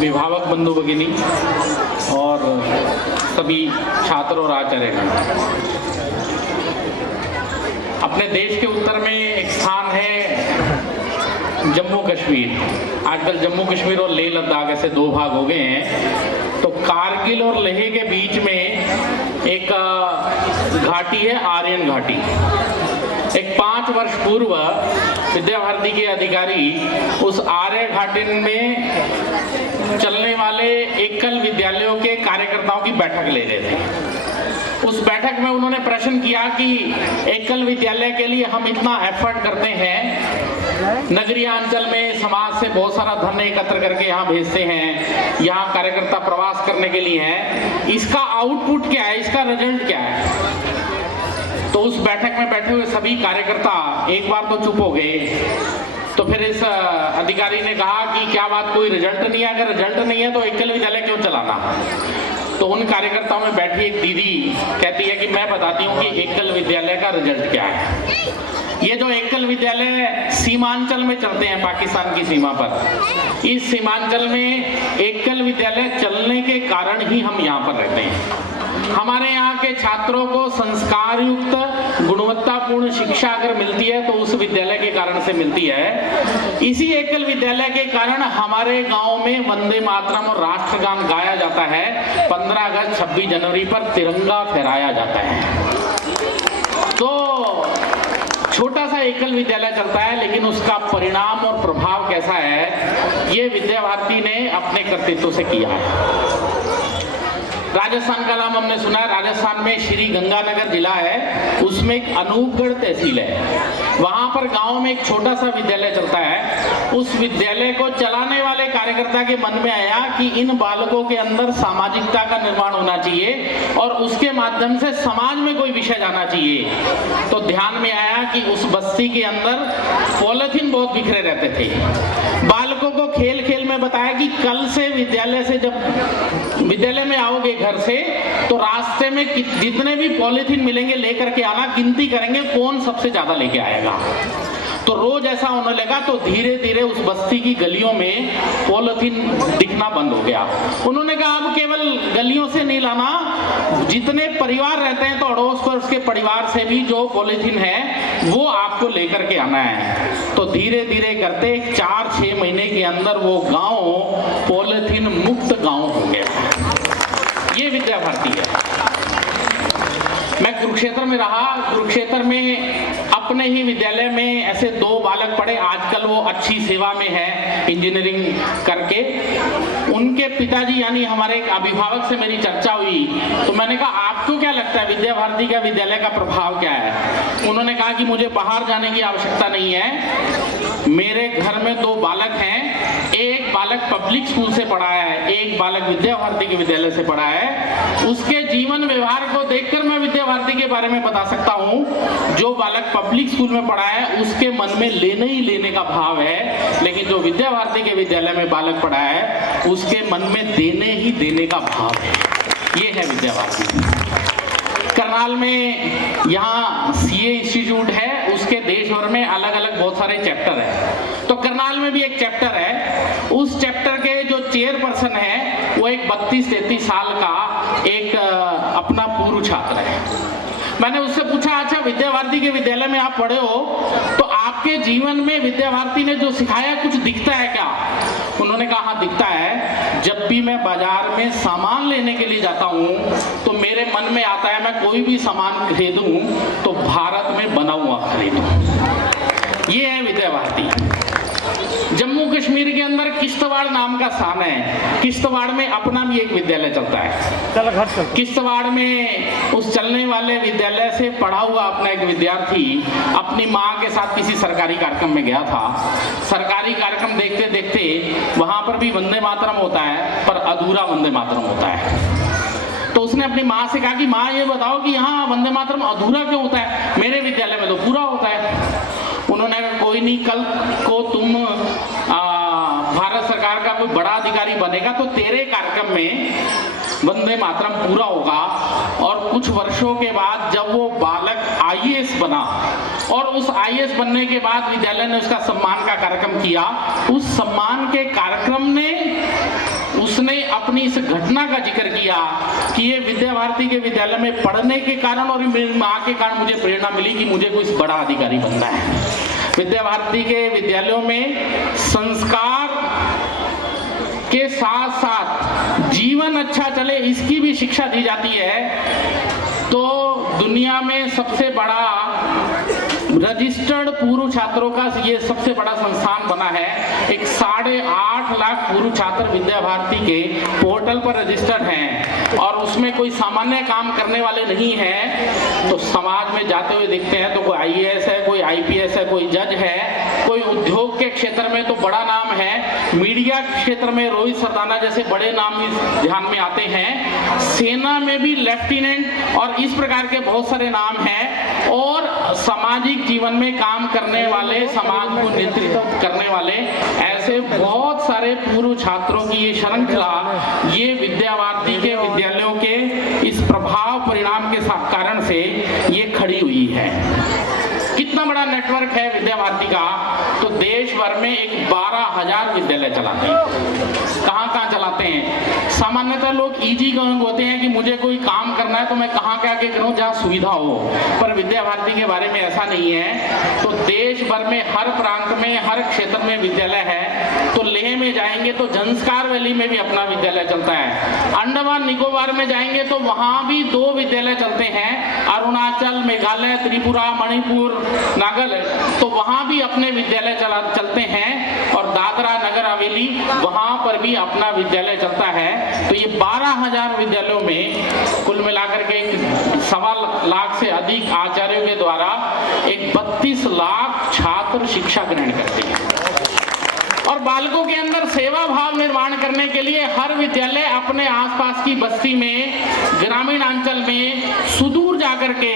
अभिभावक बंधु भगिनी और सभी छात्र और आचार्यगण, अपने देश के उत्तर में एक स्थान है जम्मू कश्मीर। आजकल जम्मू कश्मीर और लेह लद्दाख ऐसे दो भाग हो गए हैं। तो कारगिल और लेह के बीच में एक घाटी है, आर्यन घाटी। एक 5 वर्ष पूर्व विद्या भारती के अधिकारी उस आर्य घाटी में चलने वाले एकल विद्यालयों के कार्यकर्ताओं की बैठक ले रहे थे। उस बैठक में उन्होंने प्रश्न किया कि एकल विद्यालय के लिए हम इतना एफर्ट करते हैं, नगरीय अंचल में समाज से बहुत सारा धन एकत्र करके यहाँ भेजते हैं, यहाँ कार्यकर्ता प्रवास करने के लिए हैं, इसका आउटपुट क्या है, इसका रिजल्ट क्या है? तो उस बैठक में बैठे हुए सभी कार्यकर्ता एक बार तो चुप हो गए। तो फिर इस अधिकारी ने कहा कि क्या बात, कोई रिजल्ट नहीं है? अगर रिजल्ट नहीं है तो एकल विद्यालय क्यों चलाना? तो उन कार्यकर्ताओं में बैठी एक दीदी कहती है कि मैं बताती हूँ कि एकल विद्यालय का रिजल्ट क्या है। ये जो एकल विद्यालय सीमांचल में चलते हैं, पाकिस्तान की सीमा पर, इस सीमांचल में एकल विद्यालय चलने के कारण ही हम यहाँ पर रहते हैं। हमारे यहाँ के छात्रों को संस्कार युक्त गुणवत्तापूर्ण शिक्षा अगर मिलती है तो उस विद्यालय के कारण से मिलती है। इसी एकल विद्यालय के कारण हमारे गांव में वंदे मातरम और राष्ट्रगान गाया जाता है, 15 अगस्त 26 जनवरी पर तिरंगा फहराया जाता है। तो छोटा सा एकल विद्यालय चलता है, लेकिन उसका परिणाम और प्रभाव कैसा है, ये विद्या भारती ने अपने कर्तृत्व से किया है। राजस्थान का नाम हमने सुना है। राजस्थान में श्री गंगानगर जिला है, उसमें एक अनूपगढ़ तहसील है। वहां पर गांव में एक छोटा सा विद्यालय चलता है। उस विद्यालय को चलाने वाले कार्यकर्ता के मन में आया कि इन बालकों के अंदर सामाजिकता का निर्माण होना चाहिए और उसके माध्यम से समाज में कोई विषय जाना चाहिए। तो ध्यान में आया कि उस बस्ती के अंदर पॉलिथीन बहुत बिखरे रहते थे। बालकों को खेल खेल में बताया कि कल से विद्यालय से जब विद्यालय में आओगे घर से, तो रास्ते में जितने भी पॉलिथीन मिलेंगे लेकर के आना, गिनती करेंगे कौन सबसे ज्यादा लेके आएगा। तो रोज ऐसा होने लगा। तो धीरे धीरे उस बस्ती की गलियों में पॉलिथीन दिखना बंद हो गया। उन्होंने कहा अब केवल गलियों से नहीं लाना, जितने परिवार रहते हैं तो अड़ोस पड़ोस के परिवार से भी जो पॉलिथीन है वो आपको लेकर के आना है। तो धीरे धीरे करते 4-6 महीने के अंदर वो गांव पॉलिथीन मुक्त गांव हो गया। ये विद्या भारती है। मैं कुरुक्षेत्र में रहा। कुरुक्षेत्र में अपने ही विद्यालय में ऐसे 2 बालक पढ़े। आजकल वो अच्छी सेवा में है, इंजीनियरिंग करके। उनके पिताजी यानी हमारे एक अभिभावक से मेरी चर्चा हुई, तो मैंने कहा आपको क्या लगता है विद्या भारती का विद्यालय का प्रभाव क्या है? उन्होंने कहा कि मुझे बाहर जाने की आवश्यकता नहीं है, मेरे घर में 2 बालक हैं, एक बालक पब्लिक स्कूल से पढ़ा है, एक बालक विद्या भारती के विद्यालय से पढ़ा है। उसके जीवन व्यवहार को देखकर मैं विद्या भारती के बारे में बता सकता हूँ। जो बालक पब्लिक स्कूल में पढ़ा है उसके मन में लेने ही लेने का भाव है, लेकिन जो विद्या भारती के विद्यालय में बालक पढ़ा है उसके मन में देने ही देने का भाव है। ये है विद्या भारती। करनाल में यहाँ सीए इंस्टीट्यूट है, उसके देश भर में अलग अलग बहुत सारे चैप्टर है। तो करनाल में भी एक चैप्टर है। उस चैप्टर के जो चेयरपर्सन है वो एक 32-33 साल का एक अपना पूर्व छात्र है। मैंने उससे पूछा, अच्छा विद्या भारती के विद्यालय में आप पढ़े हो, तो आपके जीवन में विद्या भारती ने जो सिखाया कुछ दिखता है क्या? उन्होंने कहा हाँ दिखता है। जब भी मैं बाजार में सामान लेने के लिए जाता हूँ तो मेरे मन में आता है मैं कोई भी सामान खरीदूं तो भारत में बना हुआ खरीदूं। ये है विद्या भारती। जम्मू कश्मीर के अंदर किश्तवाड़ नाम का स्थान है। किश्तवाड़ में अपना भी एक विद्यालय चलता है। किश्तवाड़ में उस चलने वाले विद्यालय से पढ़ा हुआ अपना एक विद्यार्थी अपनी माँ के साथ किसी सरकारी कार्यक्रम में गया था। सरकारी कार्यक्रम देखते देखते वहां पर भी वंदे मातरम होता है, पर अधूरा वंदे मातरम होता है। तो उसने अपनी माँ से कहा कि माँ ये बताओ कि यहाँ वंदे मातरम अधूरा क्यों होता है, मेरे विद्यालय में तो पूरा होता है। उन्होंने कहा कोई नहीं, कल को तुम भारत सरकार का कोई बड़ा अधिकारी बनेगा तो तेरे कार्यक्रम में वंदे मातरम पूरा होगा। और कुछ वर्षों के बाद जब वो बालक आईएएस बना और उस आईएएस बनने के बाद विद्यालय ने उसका सम्मान का कार्यक्रम किया, उस सम्मान के कार्यक्रम ने उसने अपनी इस घटना का जिक्र किया कि ये विद्या भारती के विद्यालय में पढ़ने के कारण और मेरी माँ के कारण मुझे प्रेरणा मिली कि मुझे कोई बड़ा अधिकारी बनना है। विद्या भारती के विद्यालयों में संस्कार के साथ साथ जीवन अच्छा चले इसकी भी शिक्षा दी जाती है। तो दुनिया में सबसे बड़ा रजिस्टर्ड पूर्व छात्रों का ये सबसे बड़ा संस्थान बना है। एक 8.5 लाख पूर्व छात्र विद्या भारती के पोर्टल पर रजिस्टर्ड हैं और उसमें कोई सामान्य काम करने वाले नहीं हैं। तो समाज में जाते हुए दिखते हैं तो कोई IAS है, कोई IPS है, कोई जज है, कोई उद्योग के क्षेत्र में तो बड़ा नाम है, मीडिया क्षेत्र में रोहित सरदाना जैसे बड़े नाम भी ध्यान में आते हैं, सेना में भी लेफ्टिनेंट और इस प्रकार के बहुत सारे नाम हैं। और सामाजिक जीवन में काम करने वाले, समाज को नेतृत्व करने वाले ऐसे बहुत सारे पूर्व छात्रों की ये श्रृंखला ये विद्या भारती के विद्यालयों के इस प्रभाव परिणाम के कारण से ये खड़ी हुई है। कितना बड़ा नेटवर्क है विद्या भारती का, तो देश भर में एक 12,000 विद्यालय चलाते हैं। कहाँ चलाते हैं? सामान्यतः लोग इजी गोइंग होते हैं कि मुझे कोई काम करना है तो मैं कहाँ के आगे करूँ जहाँ सुविधा हो, पर विद्या भारती के बारे में ऐसा नहीं है। तो देश भर में हर प्रांत में, हर क्षेत्र में विद्यालय है। तो लेह में जाएंगे तो जंस्कार वैली में भी अपना विद्यालय चलता है। अंडमान निकोबार में जाएंगे तो वहाँ भी 2 विद्यालय चलते हैं, अरुणाचल, मेघालय, त्रिपुरा, मणिपुर, नागालैंड, तो वहाँ भी अपने विद्यालय चलते हैं। और दादरा नगर हवेली वहाँ पर भी अपना विद्यालय चलता है। तो ये 12,000 विद्यालयों में कुल मिलाकर के 1.25 लाख से अधिक आचार्यों के द्वारा एक 32 लाख छात्र शिक्षा ग्रहण करते हैं। और बालकों के अंदर सेवा भाव निर्माण करने के लिए हर विद्यालय अपने आसपास की बस्ती में, ग्रामीण अंचल में, सुदूर जाकर के,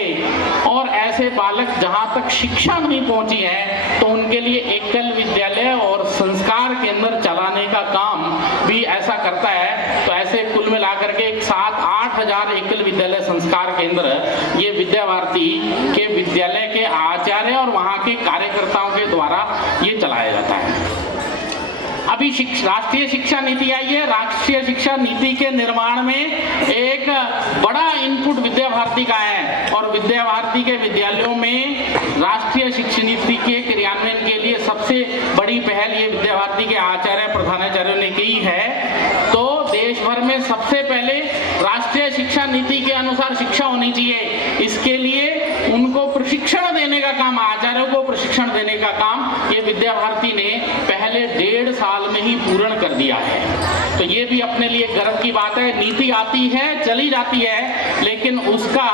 और ऐसे बालक जहां तक शिक्षा नहीं पहुंची है तो उनके लिए एकल विद्यालय और संस्कार केंद्र चलाने का काम भी ऐसा करता है। तो ऐसे कुल मिलाकर के 7-8 हजार एकल विद्यालय संस्कार केंद्र ये विद्या भारती के विद्यालय के आचार्य और वहां के कार्यकर्ताओं के द्वारा ये चलाया जाता है। अभी राष्ट्रीय शिक्षा नीति आई है। राष्ट्रीय शिक्षा नीति के निर्माण में एक बड़ा इनपुट विद्या भारती का है और विद्या भारती के विद्यालयों में राष्ट्रीय शिक्षा नीति के क्रियान्वयन के लिए सबसे बड़ी पहल ये विद्या भारती के आचार्य प्रधानाचार्यों ने की है। तो देश भर में सबसे पहले राष्ट्रीय शिक्षा नीति के अनुसार शिक्षा होनी चाहिए, इसके लिए उनको प्रशिक्षण देने का काम, आचार्यों को प्रशिक्षण देने का काम ये विद्या भारती ने पहले 1.5 साल में ही पूर्ण कर दिया है। तो ये भी अपने लिए गर्व की बात है। नीति आती है, चली जाती है, लेकिन उसका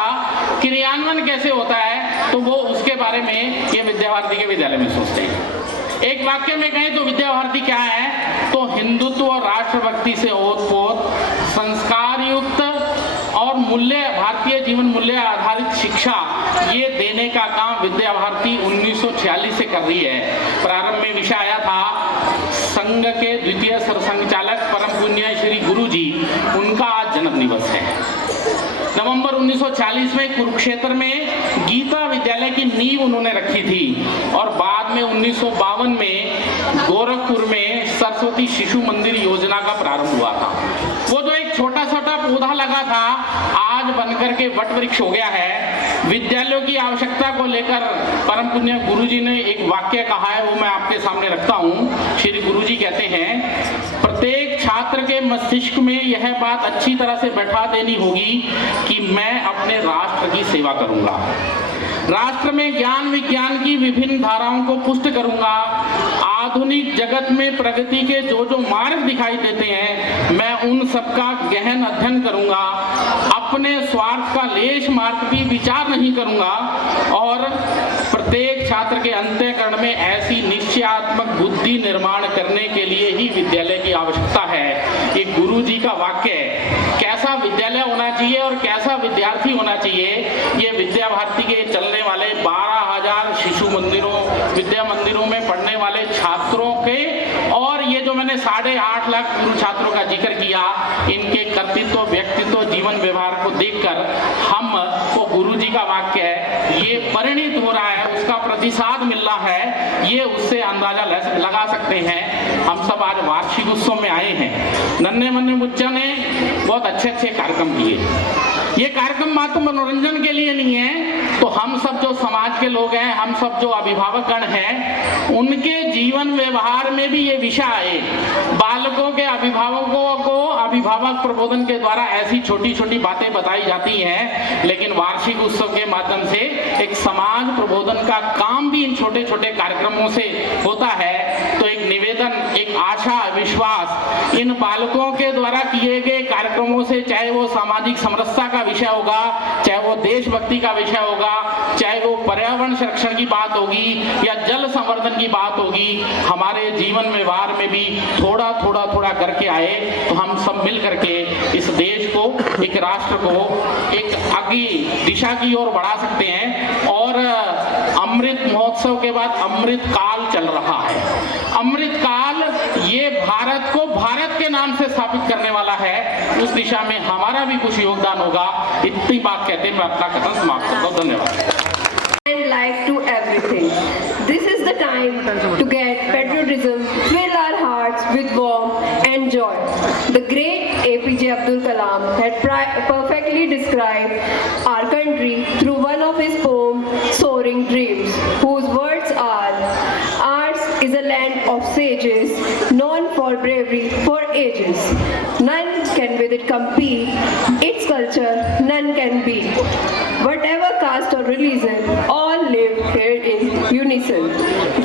क्रियान्वयन कैसे होता है तो वो उसके बारे में ये विद्या भारती के विद्यालय में सोचते हैं। एक वाक्य में कहें तो विद्या भारती क्या है, तो हिंदुत्व और राष्ट्रभक्ति से ओतप्रोत संस्कार युक्त और मूल्य, भारतीय जीवन मूल्य आधारित शिक्षा ये देने का काम विद्या भारती 1946 से कर रही है। प्रारंभ में विषय आया था संघ के द्वितीय सरसंघचालक परम पुण्य श्री गुरु जी, उनका आज जन्म दिवस है। नवंबर 1940 में कुरुक्षेत्र में गीता विद्यालय की नींव उन्होंने रखी थी और बाद में 1952 में गोरखपुर में सरस्वती शिशु मंदिर योजना का प्रारंभ हुआ था। वो जो एक छोटा छोटा पौधा लगा था आज बनकर के वट वृक्ष हो गया है। विद्यालयों की आवश्यकता को लेकर परम पुण्य गुरु जी ने एक वाक्य कहा है, वो मैं आपके सामने रखता हूँ। श्री गुरु जी कहते हैं, प्रत्येक छात्र के मस्तिष्क में यह बात अच्छी तरह से बैठा देनी होगी कि मैं अपने राष्ट्र की सेवा करूंगा, राष्ट्र में ज्ञान विज्ञान की विभिन्न धाराओं को पुष्ट करूंगा, आधुनिक जगत में प्रगति के जो जो मार्ग दिखाई देते हैं मैं उन सबका गहन अध्ययन करूंगा, अपने स्वार्थ का लेश मात्र भी विचार नहीं करूंगा और प्रत्येक छात्र के अंतःकरण में ऐसी निश्चयात्मक बुद्धि निर्माण करने के लिए ही विद्यालय की आवश्यकता है। ये गुरु जी का वाक्य है। कैसा विद्यालय होना चाहिए और कैसा विद्यार्थी होना चाहिए, ये विद्या भारती के चलने वाले 12,000 शिशु मंदिरों, विद्या मंदिरों में पढ़ने वाले छात्रों के और ये जो मैंने 8.5 लाख पूर्व छात्रों का जिक्र किया, इनके कर्तृत्व, व्यक्तित्व, जीवन व्यवहार को देखकर हमको गुरु जी का वाक्य है, ये परिणित हो रहा है, उसका प्रतिसाद मिल रहा है, ये उससे अंदाजा लगा सकते हैं। हम सब आज वार्षिक उत्सव में आए हैं। नन्हे मुन्ने बच्चों ने बहुत अच्छे अच्छे कार्यक्रम किए। ये कार्यक्रम मात्र मनोरंजन के लिए नहीं है, तो हम सब जो समाज के लोग हैं, हम सब जो अभिभावकगण हैं, उनके जीवन व्यवहार में भी ये विषय आए। बालकों के अभिभावकों को अभिभावक प्रबोधन के द्वारा ऐसी छोटी छोटी बातें बताई जाती हैं, लेकिन वार्षिक उत्सव के माध्यम से एक समाज प्रबोधन का काम भी इन छोटे छोटे कार्यक्रमों से होता है। तो एक निवेदन, एक आशा, विश्वास इन बालकों के द्वारा किए गए कार्यक्रमों से, चाहे वो सामाजिक समरसता का विषय होगा, चाहे वो देशभक्ति का विषय होगा, चाहे वो पर्यावरण संरक्षण की बात होगी या जल संवर्धन की बात होगी, हमारे जीवन व्यवहार में भी थोड़ा थोड़ा थोड़ा करके आए, तो हम सब मिल करके इस देश को, एक राष्ट्र को एक आगे दिशा की ओर बढ़ा सकते हैं। और अमृत महोत्सव के बाद अमृत काल चल रहा है। अमृत काल ये भारत को भारत के नाम से स्थापित करने वाला है, उस दिशा में हमारा भी कुछ योगदान होगा। इतनी बात कहते मैं अपना कथन समाप्त करता हूं। धन्यवाद। And life to everything. This is the time to get patriotism, fill our hearts with warmth and joy. The great APJ Abdul Kalam had perfectly described our country through one of his poems, Soaring Dreams, whose words are, "Ours is a land of sages, known for bravery for ages. None can with it compete, its culture none can beat. Whatever caste or religion, all live here in unison.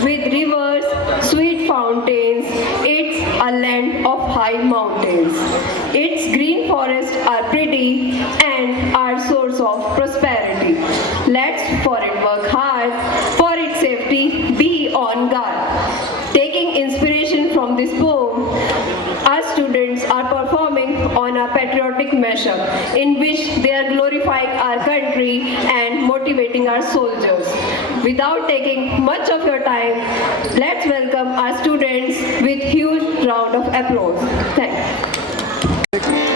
With rivers, sweet fountains, it's a land of high mountains. Its green forests are pretty and are source of prosperity. Let's for it work hard, for its safety be on guard." Taking inspiration from this poem, our students are performing on a patriotic mashup in which they are glorifying our country and motivating our soldiers. Without taking much of your time, let's welcome our students with huge round of applause. Thank you. Thank you.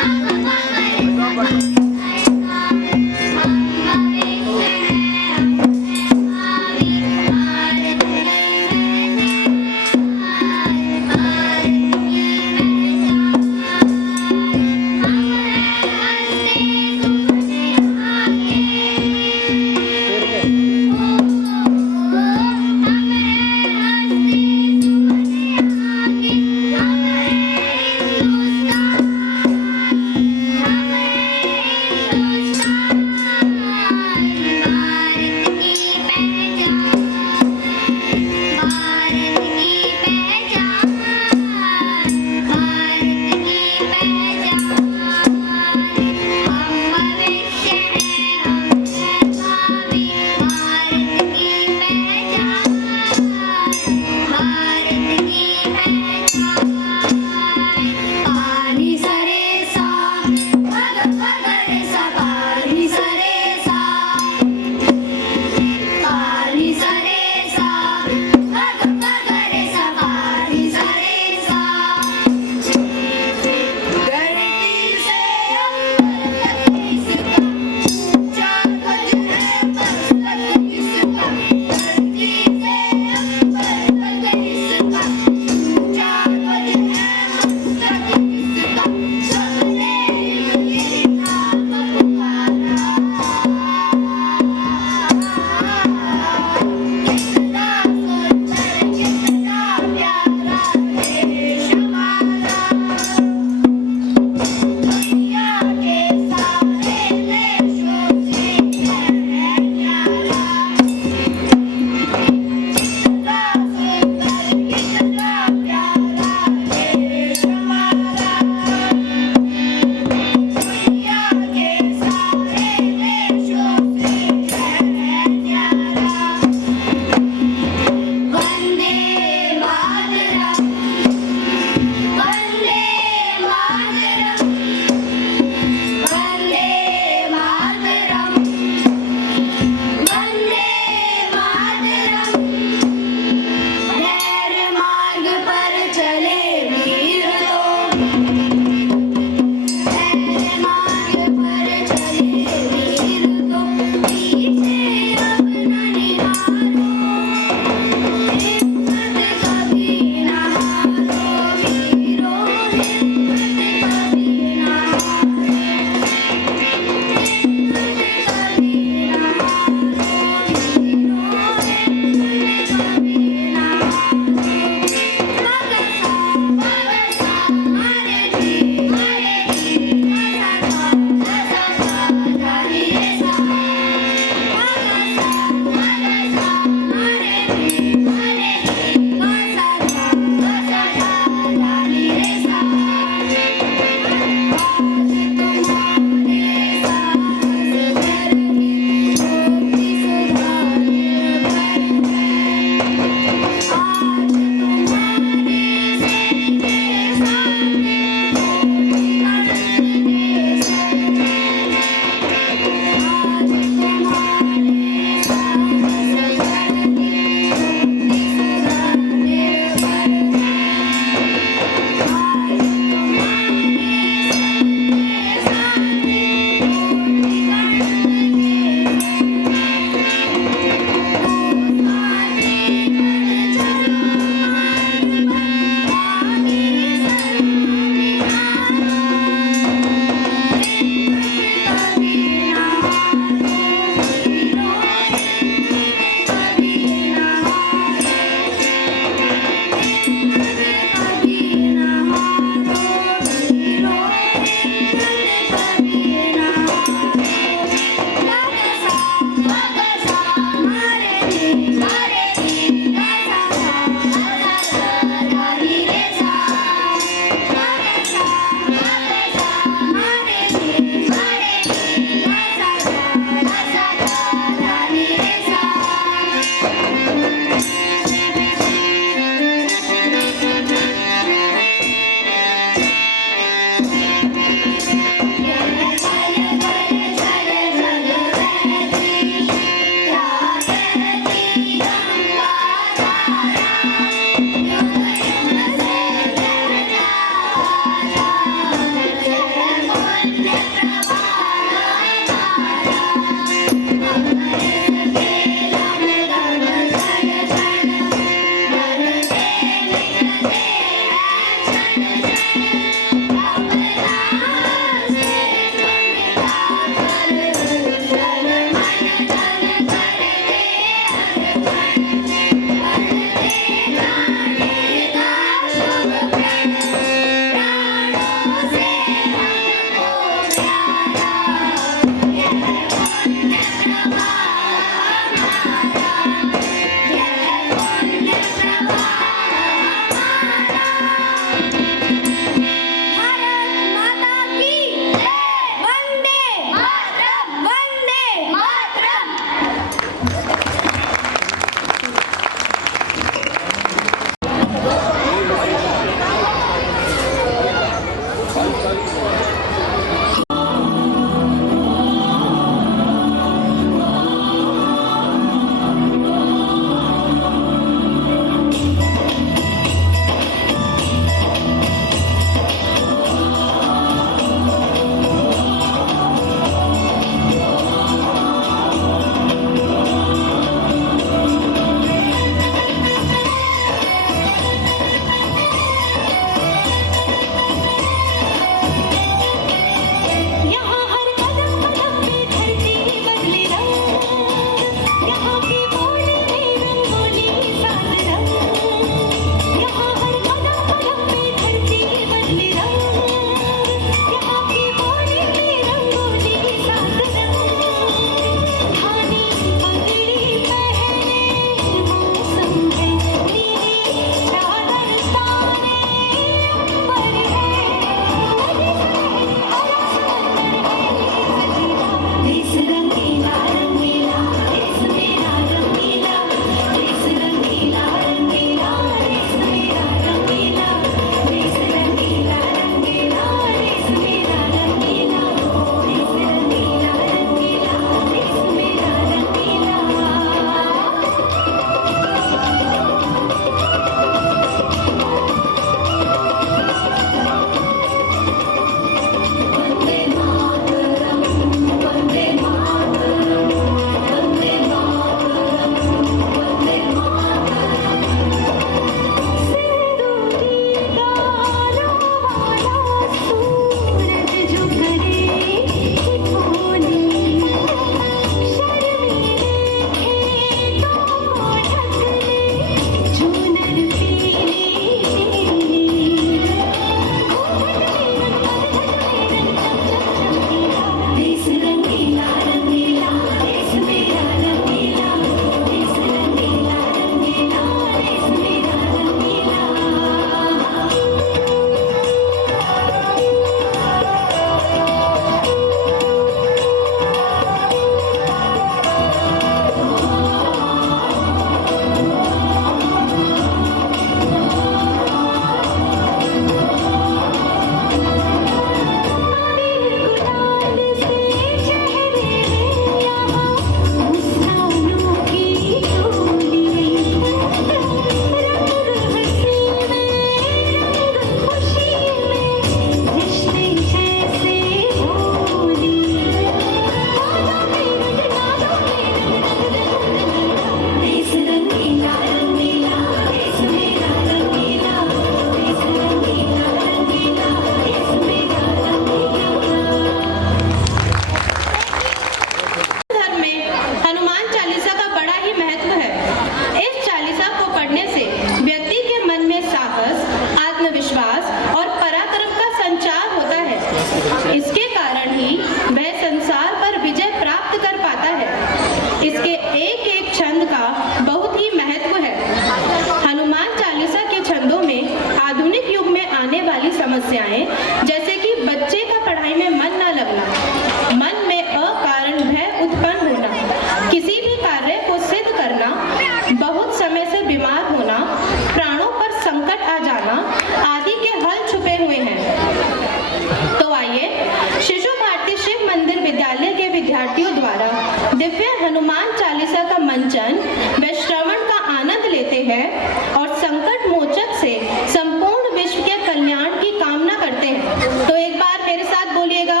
द्वारा दिव्य हनुमान चालीसा का मंचन व श्रवण का आनंद लेते हैं और संकट मोचक से संपूर्ण विश्व के कल्याण की कामना करते हैं। तो एक बार मेरे साथ बोलिएगा,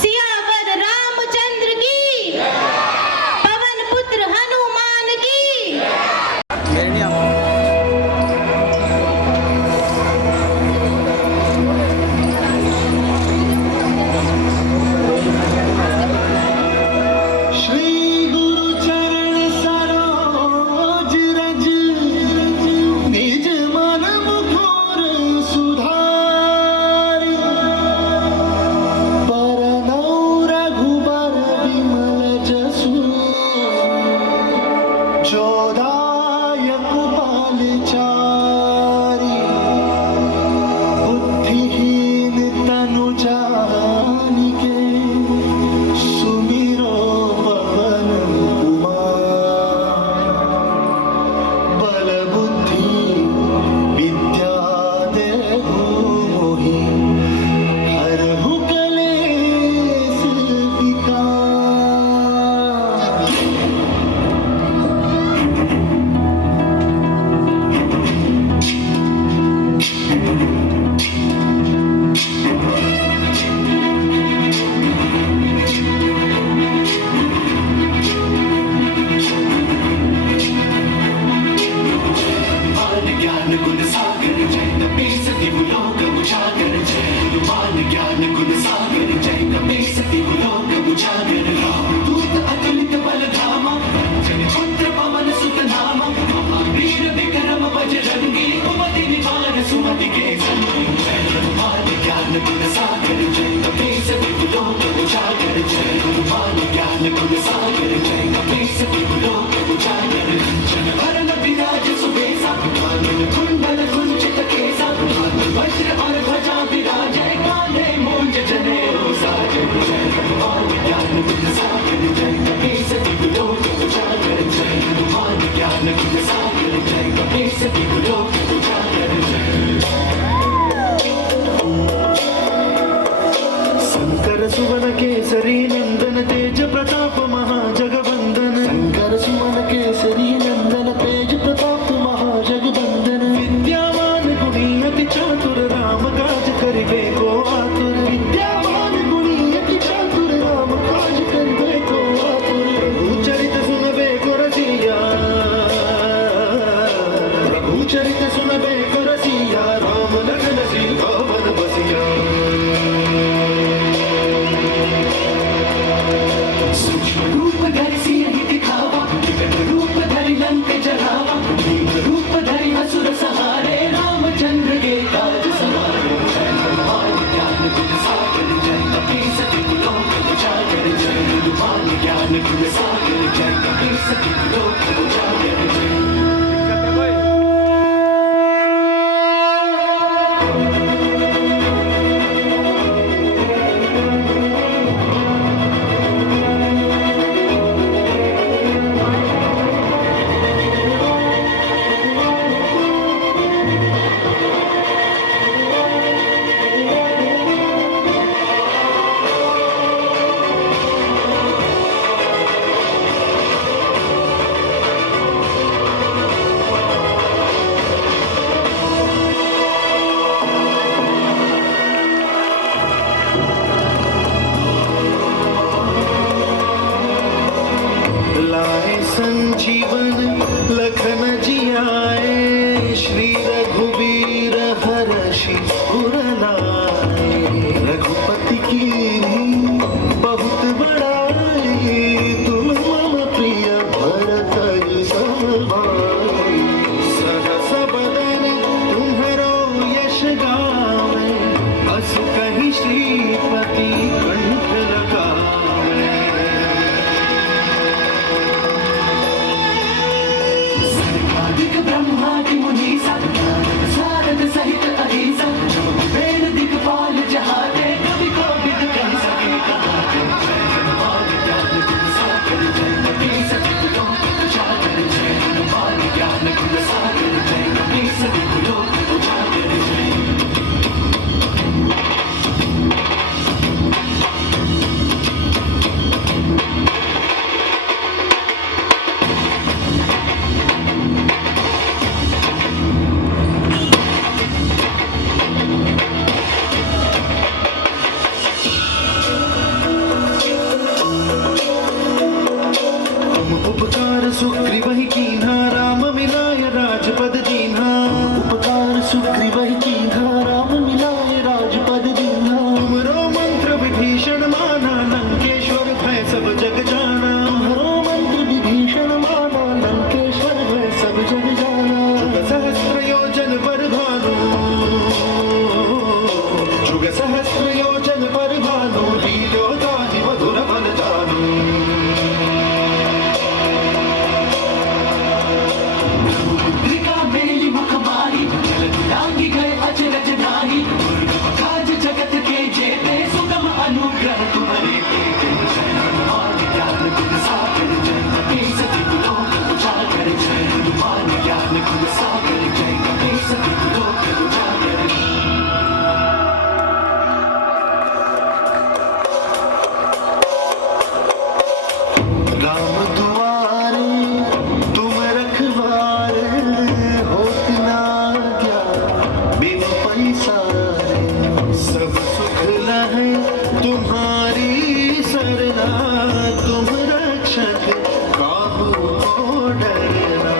सियावर रामचंद्र की, पवन पुत्र हनुमान की। शंकर सुवन केसरी नंदन तेज प्रताप महाजगवंदन, शंकर सुवन केसरी नंदन तेज प्रताप महाजगवंदन, विद्यावान गुणी अति चातुर राम काज करिबे को आतुर, विद्यावान गुणी अति चातुर राम काज करिबे को आतुर, प्रभु चरित सुनबे को रसिया, प्रभु चरित सुनबे को रसिया, राम लगन सीता मन बसिया। रूप धरि सिंह दिखावा, विकट रूप धरि लंक जरावा, भीम रूप धरि असुर सहारे, रामचंद्र के काज सवारे। जय हनुमान ज्ञान गुण सागर, जय कपीस तिहु लोक उजागर, जय हनुमान ज्ञान गुण सागर, जय कपीस तिहु लोक उजागर, जय। संजीवन लखन जियाए, श्री रघुबीर हरषि उर लाए, रघुपति कीन्ही बहुत बड़ाई, तुम मम प्रिय भरत सम भाई, सहस बदन तुम्हरो यश गावे, अस कहि श्रीपति कंठ लगावे। ब्रह्मादि मुनीसा, सारद सहित अहिसा, वेद दिक्पाल जहाते, कवि कोविद कहि सके कहाते। जय हनुमान ज्ञान गुण सागर, जय कपीस तिहु लोक उजागर, जय हनुमान ज्ञान गुण सागर, जय कपीस तिहु लोक उजागर, जय। राम उपकार सुग्रीवहि कीन्हा राम मिलाय राजपद दीन्हा उपकार सुग्रीवहि कीन्हा राम मिलाय राजपद दीन्हा तुमरो मंत्र विभीषण माना लंकेश्वर भय सब जग जाना तुमरो मंत्र विभीषण माना लंकेश्वर भय सब जग जाना सहस्त्र योजन पर भानु जुग सहस्त्र योजन पर भानु लीलो दानि मधुर बल जानु मुद्रिका मेली मुखमारी जलद लांगी गए अचरज नाही काज जगत के जेते सुगम अनुग्रह तुम्हारे हनुमान ज्ञान गुण सागर जय कपी सती लोक उजागर जय हनुमान ज्ञान गुण सागर जय कपी सती लोक उजागर राम दुआरे तुम रखवारे होत ना क्या बिन पैसारे सब सुख लहै तुम्हारी सरना तुम रक्षक काहू को डरना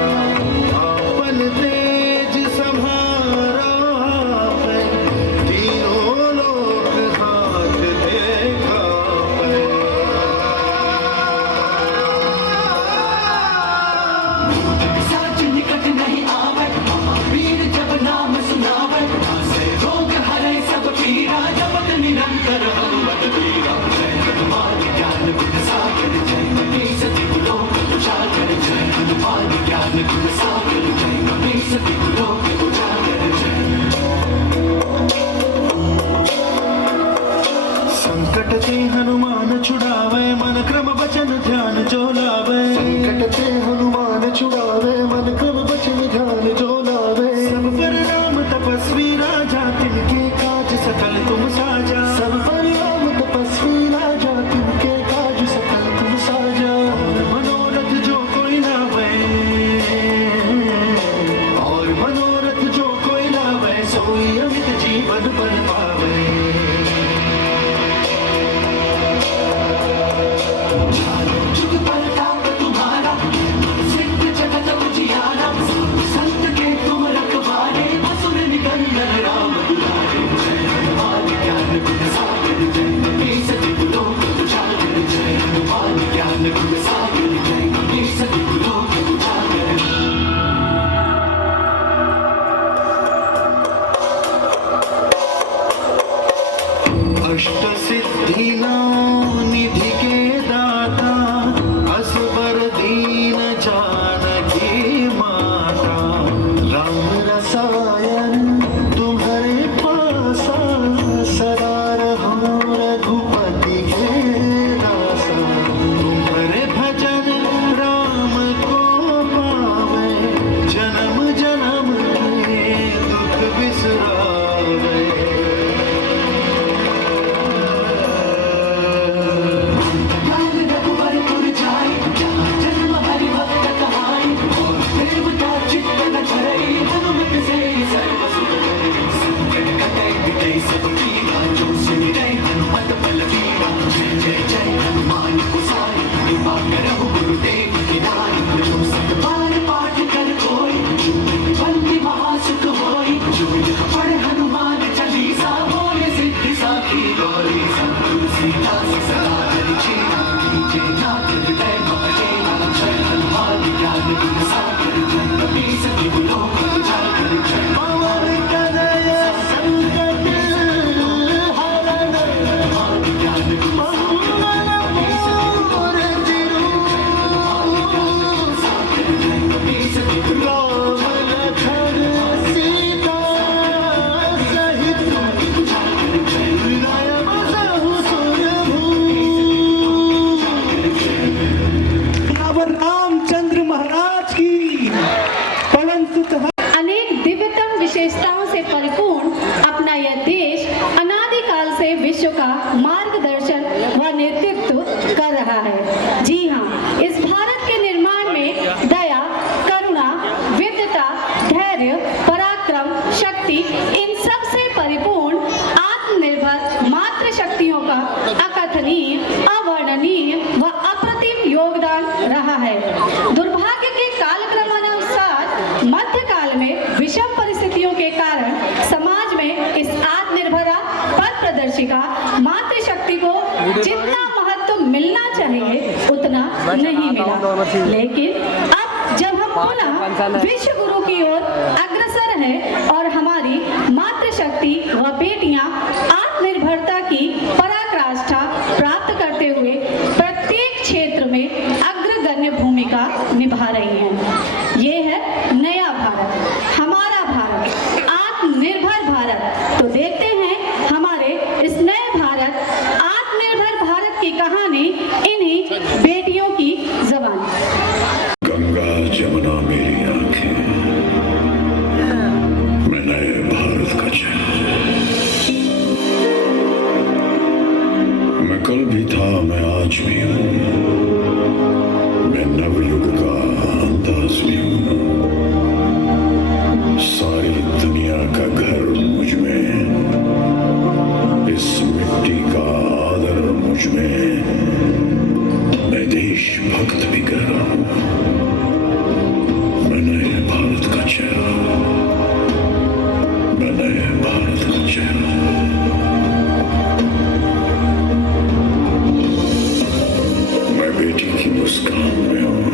आपन तेज सम्हारा आपै तीनों लोक हाथ देखा साच निकट नहीं आवे वीर जब नाम सुनावे से रोग हरे सब पीरा जपत निरंतर हनुमत पीरा जय हनुमान ज्ञान गुण सागर जय कपी सती लोक उजागर जय हनुमान ज्ञान गुण सागर जय कपी सती लोक उजागर जय संकट ते हनुमान छुड़ावे मन क्रम वचन ध्यान जो लावे संकट ते हनुमान छुड़ावे मन क्रम वचन ध्यान जो लावे सब पर राम तपस्वी राजा तिनके काज सकल तुम साजा सब पर राम तपस्वी राजा तिनके काज सकल तुम साजा और मनोरथ जो कोई लावे और मनोरथ जो कोई लावे सोई अमित जीवन पर पावे जुग परताप तुम्हारा सिद्ध जगत उजियारा संत के तुम रखवारे असुर निकंदन राम दुलारे जय हनुमान ज्ञान गुण सागर जय कपी सती लोक उजागर जय हनुमान ज्ञान गुण सागर जय कपी सती लोक उजागर अष्ट सिद्धि निधि के दाता असबर दीन जानकी माता राम रसायन तुम्हारे पासा सदा रहो रघुपति के दासा तुम्हारे भजन राम को पावे जन्म जन्म के दुख बिसरावे ज्ञान रघुबर पुर जाई जहाँ जन्म हरि भक्त कहाई और देवता चित्त न धरई हनुमत से सर्व सुख करई संकट कटै मिटै सब पीरा जो सुमिरै हनुमत बल बीरा जय जय जय हनुमान गोसाई कृपा करहु गुरुदेव की नाई जो सत बार पाठ कर कोई जो बंदी महासुख होई जो यह पढ़े हनुमान चालीसा बोले सिद्धि साखी गौरी सब तुलसीदास सदा हरि चेरा कीजे नाथ हृदय महचेरा जय हनुमान ज्ञान गुण सागर जय कपी सती लोक उजागर जय पवन कनय संकट हरण हनुमान ज्ञान गुण मंगल मूर्ति सागर जय कपी सती राम लखन सीता सहित उजागर जय हृदय बसहु सुरभूप रामचंद्र महाराज की पवन सुत अनेक दिव्यतम है। दुर्भाग्य के कालक्रमानुसार मध्यकाल में विषम परिस्थितियों के कारण समाज में इस आत्मनिर्भरा पथ प्रदर्शिका मातृशक्ति को जितना महत्व मिलना चाहिए उतना नहीं मिला। लेकिन अब जब हम पुनः विश्व गुरु की ओर अग्रसर है और हमारी मातृशक्ति व बेटियां आत्मनिर्भरता की पराकाष्ठा प्राप्त करते हुए प्रत्येक क्षेत्र में अग्रगण्य भूमिका निभा रही हैं। ये है नया भारत, हमारा भारत, आत्मनिर्भर भारत। तो देखते हैं हमारे इस नए भारत, आत्मनिर्भर भारत की कहानी इन्हीं बेटियों की ज़बानी। गंगा जमुना मेरी आंखें, मैं नए भारत का चेहरा। मैं कल भी था, मैं आज भी हूँ, मैं नवयुग का अंदाज भी हूँ। सारी दुनिया का घर मुझ में, इस मिट्टी का आदर मुझ में। मैं देशभक्त भी कह रहा हूँ, मैं नए भारत का चेहरा, मैं नए भारत का चेहरा। मैं बेटी की मुस्कान में हूँ,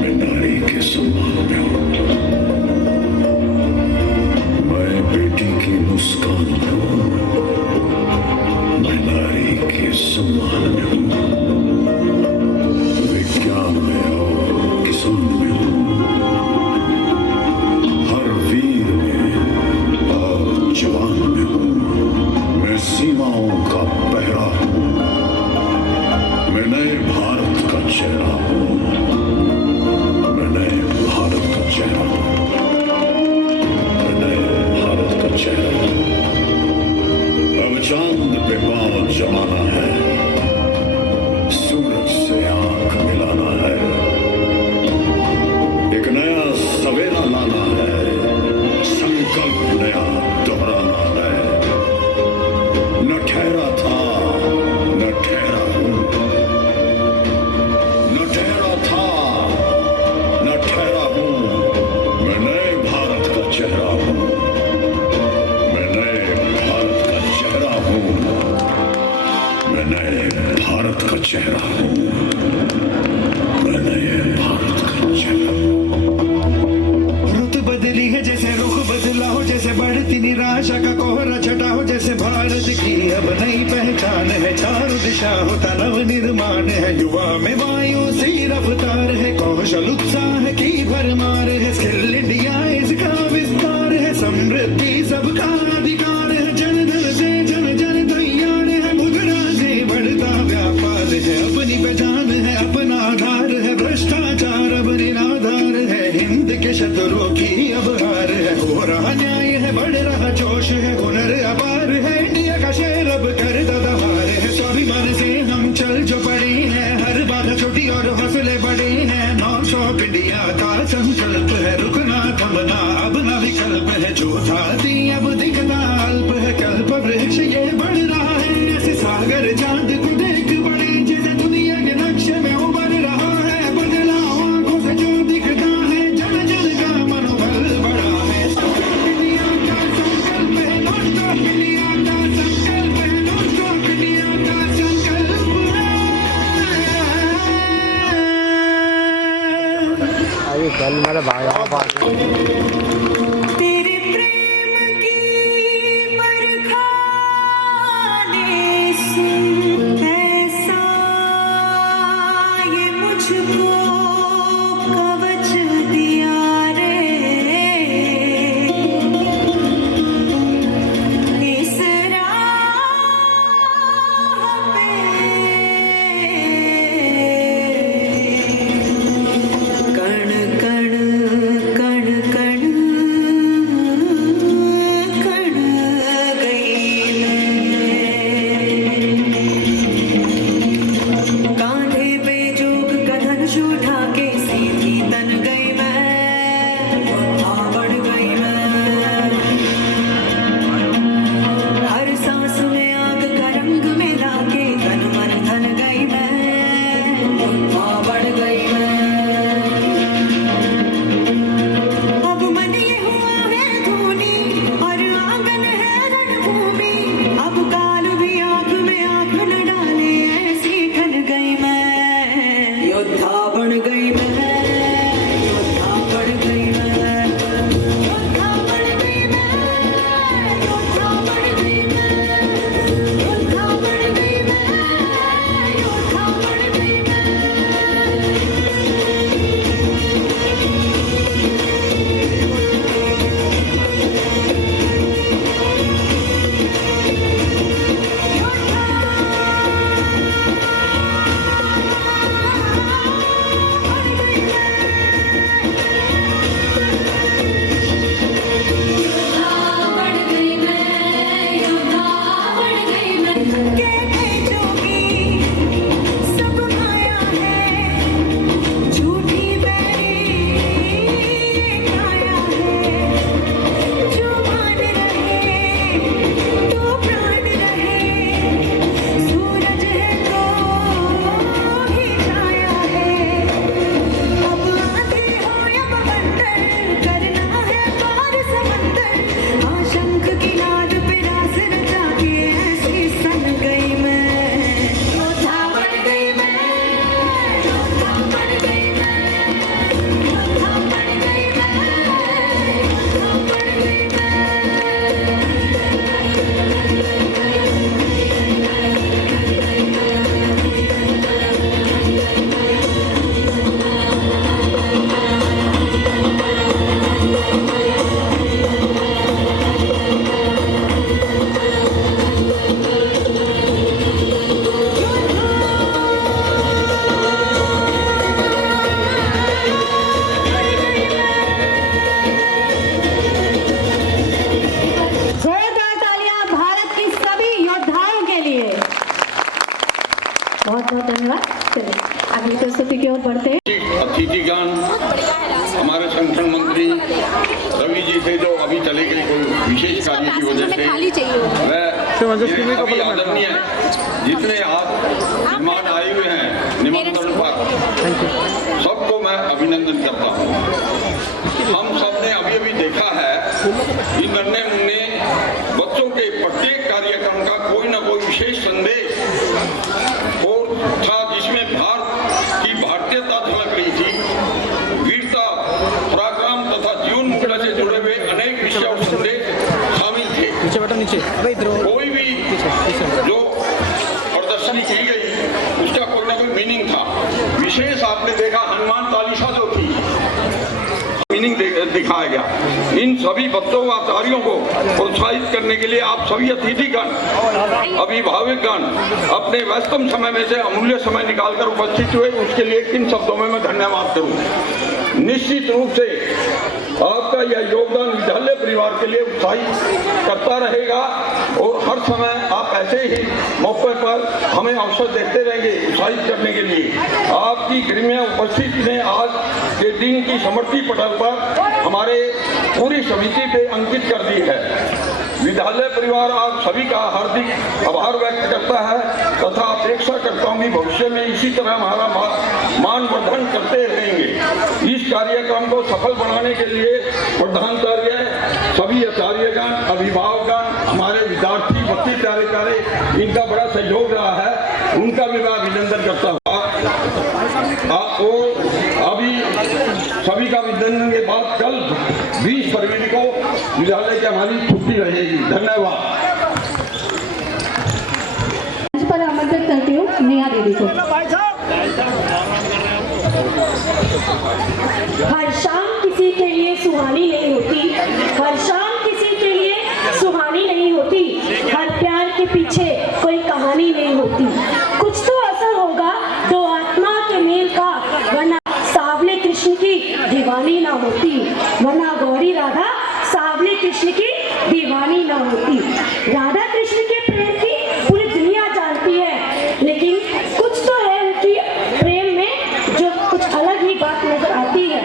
मैं नारी के सम्मान में हूँ। मैं बेटी की मुस्कान में हूँ, मैं नारी के सम्मान में हूँ। विज्ञान में और किसान में हूँ, हर वीर में और जवान में हूँ। मैं सीमाओं का पहरा हूँ, मैं नए भारत का चेहरा हूँ, मैं नए भारत का चेहरा हूँ, मैं नए भारत का चेहरा हूँ। अब चांद पे पांव जमाना है, सूरज से आंख मिलाना है, एक नया सवेरा लाना है, संकल्प नया दोहराना है। न ठहरा था, न ठहरा हूं, न ठहरा था, न ठहरा हूं। मैं नए भारत का चेहरा हूं, मैं नए भारत का चेहरा हूं, मैं नए भारत का चेहरा हूं, मैं नए भारत का चेहरा हूं। रुत बदली है जैसे रुख बदला हो, जैसे बढ़ती निराशा का कोहरा छटा हो, जैसे भारत की अब नई पहचान है। चारों दिशा होता नव निर्माण है, युवा में वायु सी रफ्तार है, कौशल उत्साह की भरमार है। स्किल इंडिया इसका विस्तार है, समृद्धि सबका अधिकार है। जन धन से जन जन तैयार है, मुद्रा से बढ़ता व्यापार है। अपनी पहचान है, अपना आधार है, भ्रष्टाचार अब निराधार है। हिंद के शत्रुओं की अब हार है, हो रहा न्याय है, बढ़ रहा जोश है, हुनर अपार है। इंडिया का शेर अब कर दहार है, स्वाभिमान से हम चल जो पड़े हैं। हर बाधा छोटी और हौसले बड़े हैं, नॉन स्टॉप इंडिया का संकल्प है। रुकना थमना अब ना विकल्प है, जो था दी अब दिखता अल्प है। कल्प वृक्ष ये बढ़ रहा है, ऐसे सागर चांद को देख बड़े, जैसे दुनिया के नक्शे में उभर रहा है। बदलाव आंखों से जो दिखता है, जन जन का मनोबल बढ़ा है। इंडिया का संकल्प है, नॉन स्टॉप इंडिया का संकल्प है, नॉन स्टॉप इंडिया का संकल्प है। अरे कल मेरा भाई तेरे प्रेम की बरखा ने सुन, ऐसा ये मुझको कवच दिया रे। इस राह पे कण कण कण कण कण गई मैं। कांधे पे जोग का धनुष उठा अगली प्रस्तुति की ओर बढ़ते हैं। अतिथिगण, हमारे संगठन मंत्री रवि जी थे जो अभी चले गए कोई विशेष कार्य की वजह से, वह अभी आदरणीय जितने आज मेहमान आए हुए हैं निमंत्रण पर, सबको मैं अभिनंदन करता हूँ। हम सब ने अभी अभी देखा है कि नन्हे मुन्ने बच्चों के प्रत्येक कार्यक्रम का कोई न कोई विशेष संदेश और था, जिसमें भारत की भारतीयता झलक रही थी। वीरता, पराक्रम तथा जीवन मुद्रा से जुड़े हुए अनेक विषय और संदेश शामिल थे। कोई भी जो प्रदर्शनी की गई उसका कोई ना कोई मीनिंग था। विशेष आपने देखा हनुमान चालीसा जो थी, मीनिंग दिखाया गया। इन सभी बच्चों व आचार्यों को प्रोत्साहित करने के लिए आप सभी अतिथिगण, अभिभावकगण अपने व्यस्तम समय में से अमूल्य समय निकालकर उपस्थित हुए, उसके लिए किन शब्दों में मैं धन्यवाद करूं। निश्चित रूप से आपका यह योगदान विद्यालय परिवार के लिए उत्साहित करता रहेगा और हर समय आप ऐसे ही मौके पर हमें अवसर देते रहेंगे उत्साहित करने के लिए। आपकी गरिमा उपस्थिति ने आज के दिन की स्मृति पटल पर हमारे पूरी समिति पे अंकित कर दी है। विद्यालय परिवार आप सभी का हार्दिक आभार व्यक्त करता है तथा अपेक्षा करता हूँ कि भविष्य में इसी तरह हमारा मानवर्धन करते रहेंगे। इस कार्यक्रम को सफल बनाने के लिए प्रधानाचार्य, सभी आचार्यगण, अभिभावकगण, हमारे विद्यार्थी, बच्चे प्यारे, इनका बड़ा सहयोग रहा है, उनका भी मैं अभिनंदन करता हूँ। और अभी सभी का अभिनंदन के बाद कल 20 फरवरी को विद्यालय की हमारी छुट्टी रहेगी। धन्यवाद। पर आमंत्रित करती हूँ नेहा दीदी को। हर शाम किसी के लिए सुहानी नहीं होती, हर शाम किसी के लिए सुहानी नहीं होती, हर प्यार के पीछे कोई कहानी नहीं होती। कुछ तो असर होगा दो आत्मा के मेल का, वरना सावले कृष्ण की दीवानी ना होती, वरना गौरी राधा सावले कृष्ण की दीवानी ना होती। राधा कृष्ण के प्रेम की पूरी दुनिया जानती है, लेकिन कुछ तो है उनकी प्रेम में जो कुछ अलग ही बात नजर आती है।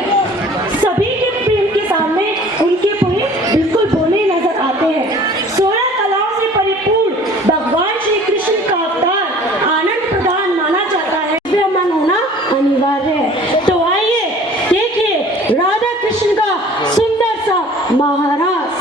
सभी के प्रेम के सामने उनके पूरे बिल्कुल भोले नजर आते हैं। 16 कलाओं से परिपूर्ण भगवान श्री कृष्ण का अवतार आनंद प्रदान माना जाता है, मन होना अनिवार्य है। तो आइए देखिए राधा कृष्ण का सुंदर सा महाराज।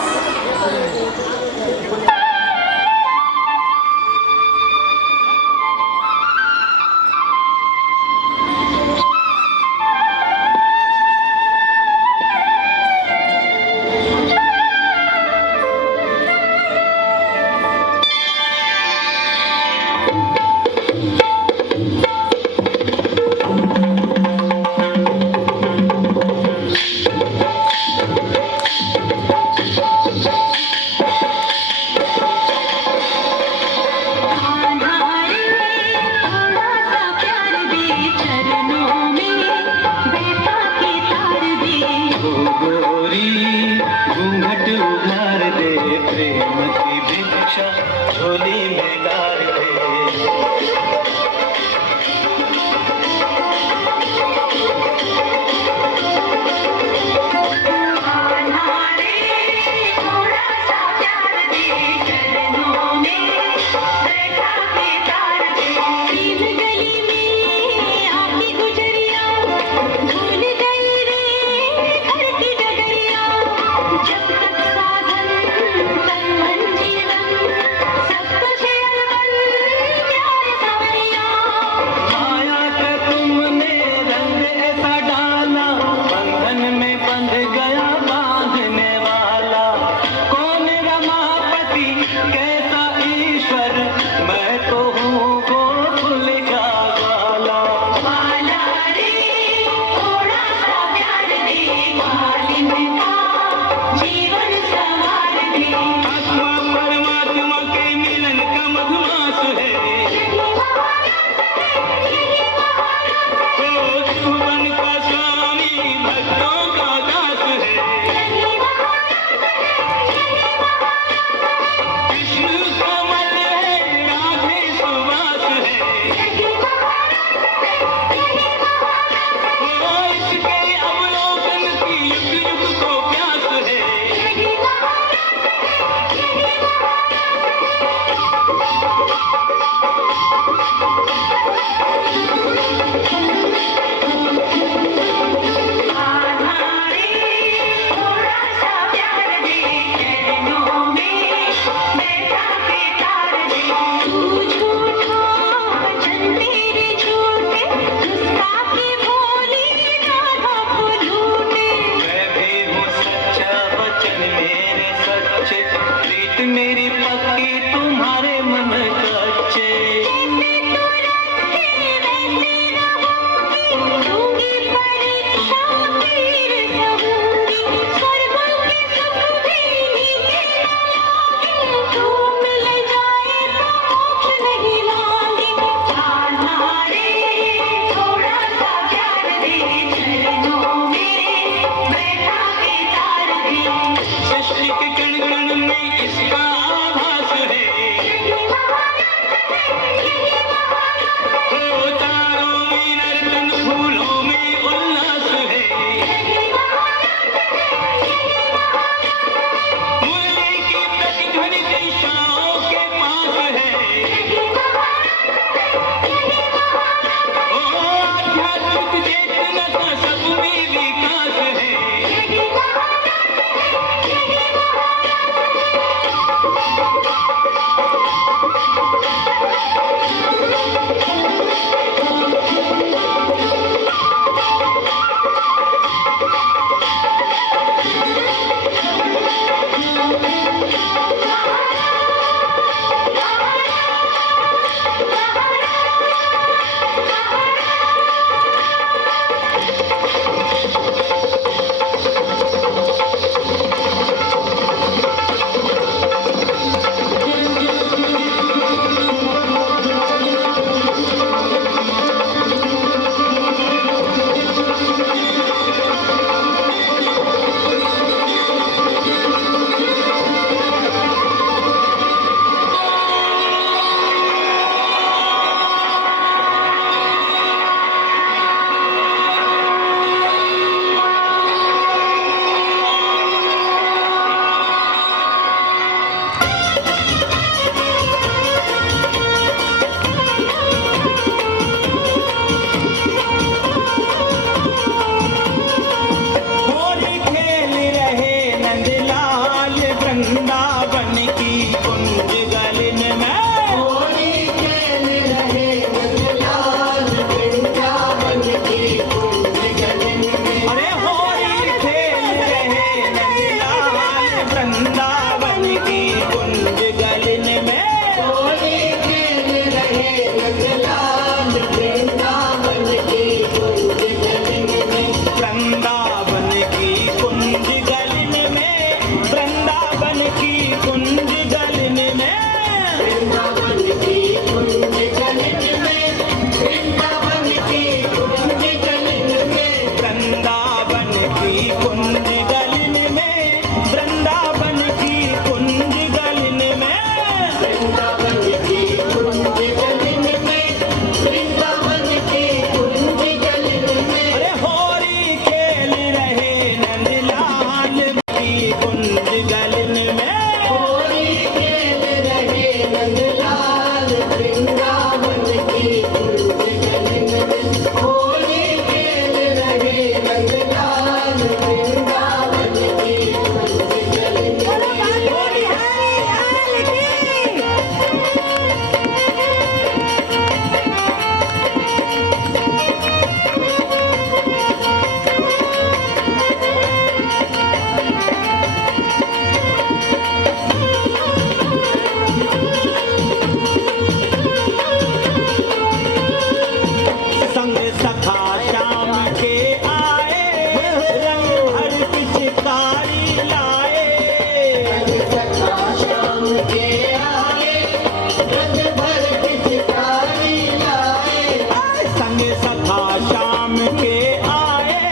सखा शाम के आए,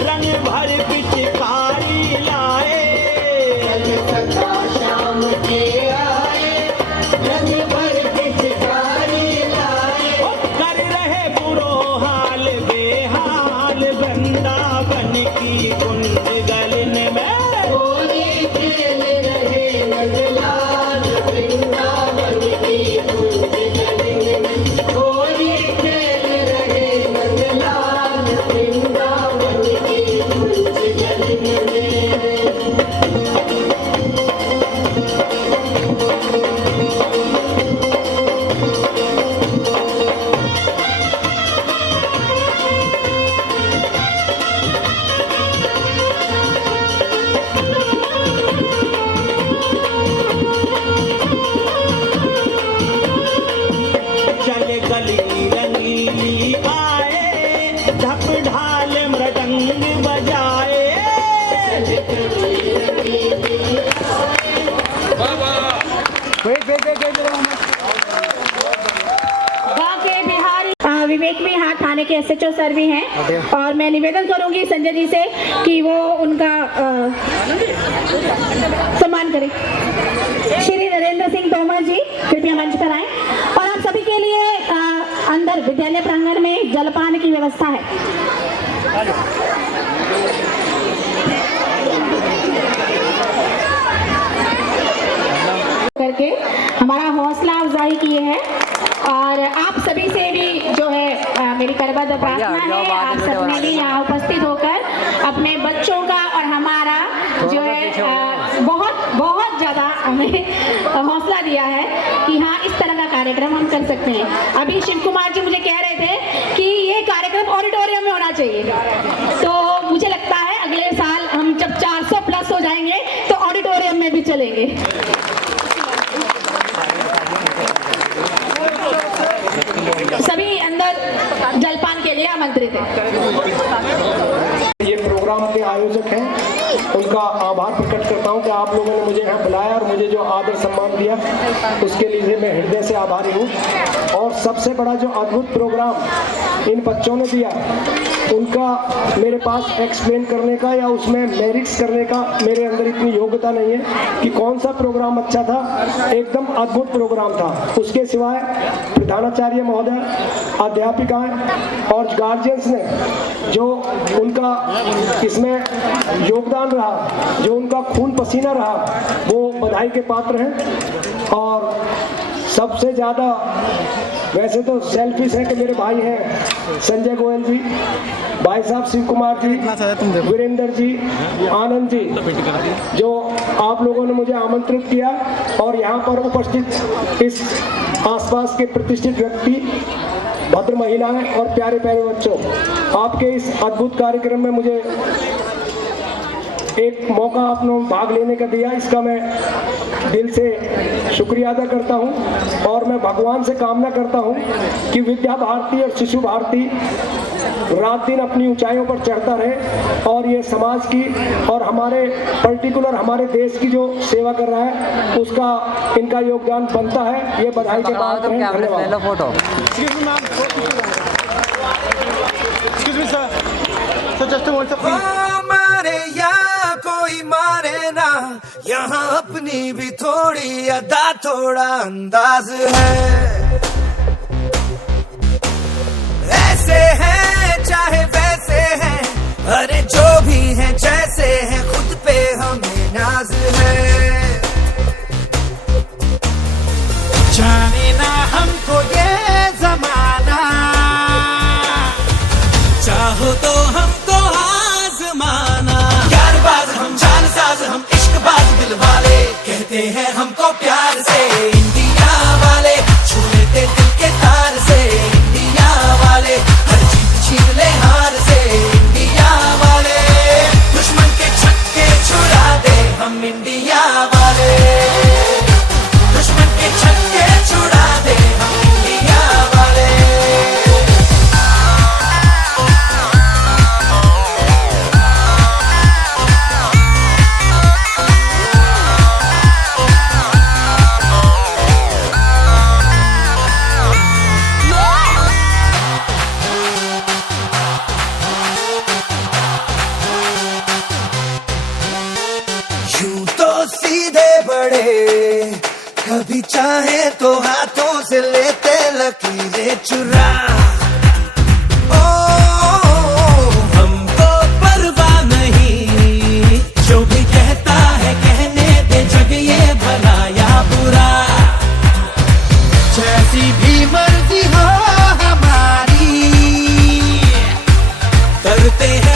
रंग भर पिचकारी लाए। सखा शाम के आए, रंग भर पिचकारी लाए। कर रहे बुरो हाल बेहाल, वृंदावन की कुंज गलन में होली खेल रहे नंदलाल। वृंदावन की कुंज गलन में होली खेल रहे नंदलाल। वृंदावन की कुंज गलन में। चले गली रंगीली आए, ढप ढाल मृदंग बजाए। गाँव के बिहारी विवेक में हाथ थाने के SHO सर भी हैं, और मैं निवेदन करूंगी संजय जी से कि वो उनका सम्मान करें। श्री नरेंद्र सिंह तोमर जी कृपया मंच पर आए। और आप सभी के लिए अंदर विद्यालय प्रांगण में जलपान की व्यवस्था है। करके हमारा हौसला अफजाई किए हैं, और आप सभी से भी जो है मेरी करबद्ध प्रार्थना है, आप सबने भी यहाँ उपस्थित होकर अपने बच्चों का और हमारा जो है बहुत ज़्यादा हमें हौसला दिया है कि हाँ इस तरह का कार्यक्रम हम कर सकते हैं। अभी शिव कुमार जी मुझे कह रहे थे कि ये कार्यक्रम ऑडिटोरियम में होना चाहिए, तो मुझे लगता है अगले साल हम जब 400 प्लस हो जाएंगे तो ऑडिटोरियम में भी चलेंगे। सभी अंदर जलपान के लिए आमंत्रित हैं। ये प्रोग्राम के आयोजक हैं, उनका आभार प्रकट करता हूं कि आप लोगों ने मुझे यहाँ बुलाया और मुझे जो आदर सम्मान दिया उसके लिए मैं हृदय से आभारी हूँ। और सबसे बड़ा जो अद्भुत प्रोग्राम इन बच्चों ने दिया, उनका मेरे पास एक्सप्लेन करने का या उसमें मेरिट्स करने का मेरे अंदर इतनी योग्यता नहीं है कि कौन सा प्रोग्राम अच्छा था। एकदम अद्भुत प्रोग्राम था। उसके सिवाय प्रधानाचार्य महोदय, अध्यापिकाएं और गार्जियंस ने जो उनका इसमें योगदान रहा, जो उनका खून पसीना रहा, वो बधाई के पात्र हैं। और सबसे ज़्यादा वैसे तो सेल्फिश है कि मेरे भाई हैं संजय गोयल जी, भाई साहब शिव कुमार जी, वीरेंद्र जी, आनंद जी, जो आप लोगों ने मुझे आमंत्रित किया और यहाँ पर उपस्थित इस आसपास के प्रतिष्ठित व्यक्ति, भद्र महिलाएं और प्यारे प्यारे बच्चों, आपके इस अद्भुत कार्यक्रम में मुझे एक मौका आपने भाग लेने का दिया, इसका मैं दिल से शुक्रिया अदा करता हूं। और मैं भगवान से कामना करता हूं कि विद्या भारती और शिशु भारती रात दिन अपनी ऊंचाइयों पर चढ़ता रहे और ये समाज की और हमारे पर्टिकुलर हमारे देश की जो सेवा कर रहा है उसका इनका योगदान बनता है। ये बधाई के बाद धन्यवाद। मारे या कोई मारे ना, यहाँ अपनी भी थोड़ी अदा थोड़ा अंदाज है। ऐसे हैं चाहे वैसे हैं, अरे जो भी हैं जैसे हैं, खुद पे हमें नाज है। जाने ना हमको ये जमाना, चाहो तो हमको आजमाना। यारबाज हम, जानसाज हम, इश्कबाज दिल वाले, कहते हैं हमको प्यार से इंडिया वाले, छू लेते दिल के तार से इंडिया वाले, हर चीज छीन ले हार से इंडिया वाले, दुश्मन के छक्के छुड़ा दे हम इंडिया वाले, दुश्मन के छक्के छुड़ा दे हम इंडिया वाले। चाहे तो हाथों से लेते लकीरें चुरा। ओ हमको परवाह नहीं, जो भी कहता है कहने दे, जग ये भला या बुरा। जैसी भी मर्जी हो हमारी, करते हैं